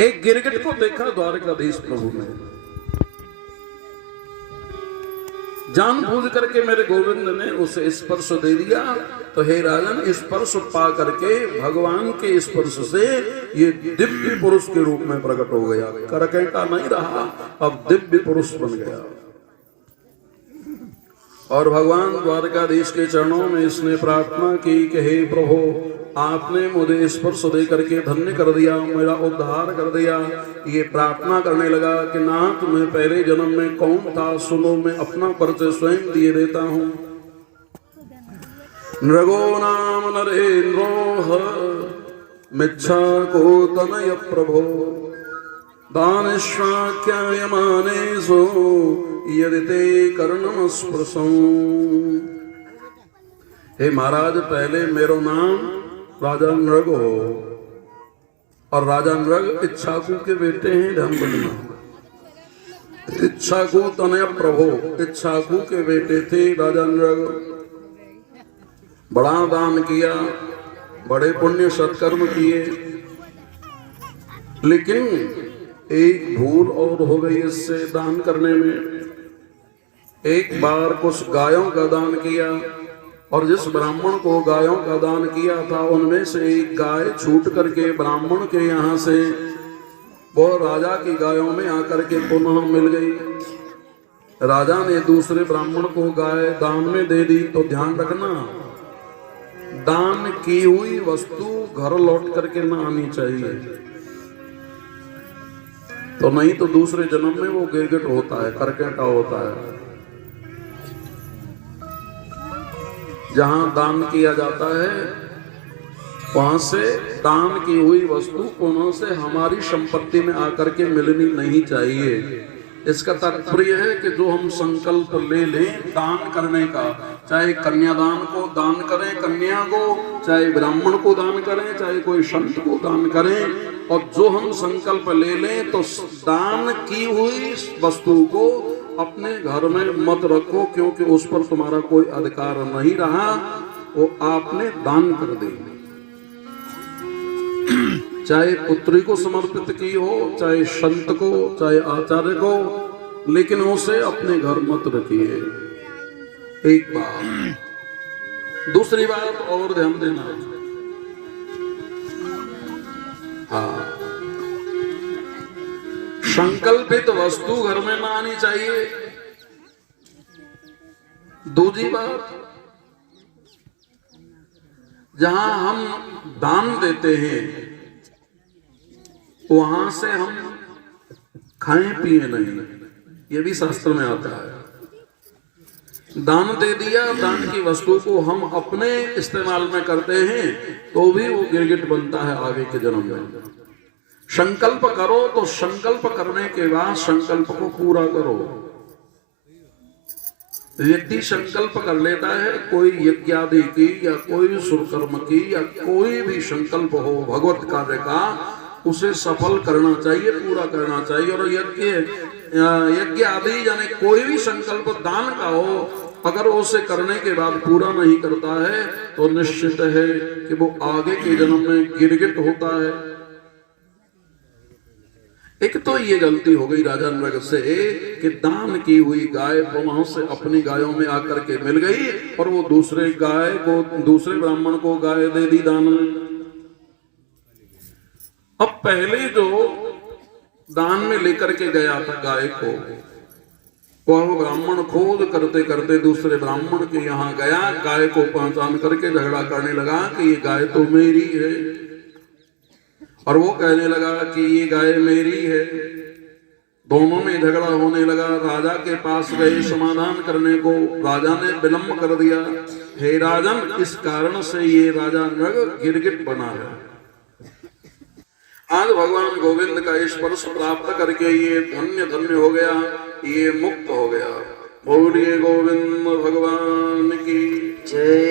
एक गिरगिट को देखा द्वारकाधीश प्रभु ने, जानबूझ करके मेरे गोविंद ने उसे स्पर्श दे दिया। तो हे राजन, स्पर्श पा करके भगवान के स्पर्श से ये दिव्य पुरुष के रूप में प्रकट हो गया। करकेटा नहीं रहा, अब दिव्य पुरुष बन गया। और भगवान द्वारकाधीश के चरणों में इसने प्रार्थना की कि हे प्रभु, आपने मुझे स्पर्श दे करके धन्य कर दिया, मेरा उद्धार कर दिया। ये प्रार्थना करने लगा कि नाथ, मैं पहले जन्म में कौन था, सुनो मैं अपना परिचय स्वयं दिए देता हूँ। नृगो नाम नरेन्द्रो मिच्छा को तनय प्रभो दानश्वाख्यायमानेषु यदि ते कर्णम स्पृशं। हे महाराज, पहले मेरो नाम राजा नृग हो, और राजा नृग इच्छाकू के बेटे हैं। ध्यान रखना, इच्छाकू तनय प्रभो, इच्छाकू के बेटे थे राजा नृग। बड़ा दान किया, बड़े पुण्य सत्कर्म किए, लेकिन एक भूल और हो गई इससे दान करने में। एक बार कुछ गायों का दान किया, और जिस ब्राह्मण को गायों का दान किया था उनमें से एक गाय छूट करके ब्राह्मण के यहाँ से वो राजा की गायों में आकर के पुनः मिल गई। राजा ने दूसरे ब्राह्मण को गाय दान में दे दी। तो ध्यान रखना, दान की हुई वस्तु घर लौट करके ना आनी चाहिए, तो नहीं तो दूसरे जन्म में वो गिरगिट होता है, करकेटा होता है। जहां दान किया जाता है वहां से दान की हुई वस्तु पुनः से हमारी संपत्ति में आकर के मिलनी नहीं चाहिए। इसका तात्पर्य है कि जो हम संकल्प ले लें दान करने का, चाहे कन्यादान को दान करें कन्या को, चाहे ब्राह्मण को दान करें, चाहे कोई संत को दान करें, और जो हम संकल्प ले लें तो दान की हुई वस्तु को अपने घर में मत रखो, क्योंकि उस पर तुम्हारा कोई अधिकार नहीं रहा, वो आपने दान कर दी। चाहे पुत्री को समर्पित की हो, चाहे संत को, चाहे आचार्य को, लेकिन उसे अपने घर मत रखिए। एक बात। दूसरी बात और ध्यान देना, हाँ, संकल्पित वस्तु घर में ना आनी चाहिए। दूसरी बात, जहां हम दान देते हैं वहां से हम खाएं पिए नहीं, ये भी शास्त्र में आता है। दान दे दिया, दान की वस्तु को हम अपने इस्तेमाल में करते हैं तो भी वो गिरगिट बनता है आगे के जन्म में। संकल्प करो तो संकल्प करने के बाद संकल्प को पूरा करो। व्यक्ति संकल्प कर लेता है कोई यज्ञ आदि की या कोई शुभकर्म की या कोई भी संकल्प हो भगवत कार्य का, उसे सफल करना चाहिए, पूरा करना चाहिए। और यज्ञ आदि यानी कोई भी संकल्प दान का हो, अगर उसे करने के बाद पूरा नहीं करता है तो निश्चित है कि वो आगे के जन्म में गिरगिट होता है। एक तो ये गलती हो गई राजा नृग से कि दान की हुई गाय वहां से अपनी गायों में आकर के मिल गई, और वो दूसरे गाय को, दूसरे ब्राह्मण को गाय दे दी दान में। अब पहले जो दान में लेकर के गया था गाय को, वह ब्राह्मण खोज करते करते दूसरे ब्राह्मण के यहाँ गया, गाय को पहचान करके झगड़ा करने लगा कि ये गाय तो मेरी है, और वो कहने लगा कि ये गाय मेरी है। दोनों में झगड़ा होने लगा। राजा के पास गए समाधान करने को, राजा ने विलंब कर दिया। हे राजन, इस कारण से ये राजा नृग गिरगिट बना है। आज भगवान गोविंद का स्पर्श प्राप्त करके ये धन्य धन्य हो गया, ये मुक्त हो गया। बोलिए गोविंद भगवान की जय।